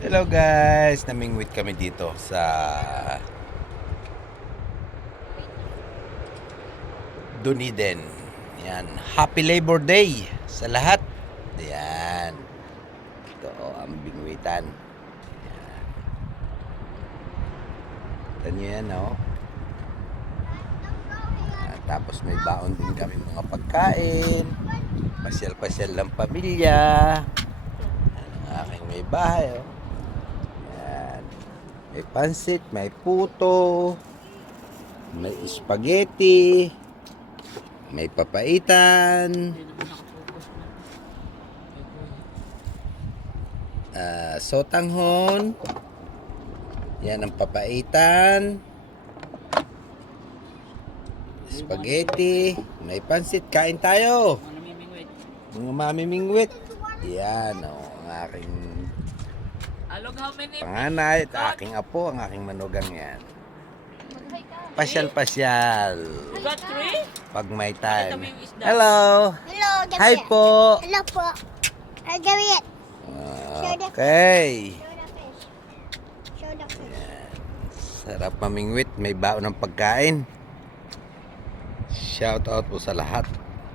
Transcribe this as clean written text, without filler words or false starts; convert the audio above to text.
Hello guys, namingwit kami dito sa Dunedin. Yan, Happy Labor Day sa lahat. Yan. Ito ang bingwitan. Yan. Ito nyo yan, oh. Tapos may baon din kami mga pagkain. Pasyal-pasyal lang pamilya. Yan ang aking may bahay, oh. Yan. May pansit, may puto, may spaghetti, may papaitan, sotanghon. Yan ang papaitan, spaghetti, may pansit. Kain tayo mga mamimingwit. Yan o, ang aking panganay at aking apo, ang aking manugang. Yan, pasyal-pasyal pag may time. Hello. Hello, Hi po. Hello po. Gabriel. Okay. Show the fish. Sarap mamingwit, may baon ng pagkain. Shout out po sa lahat.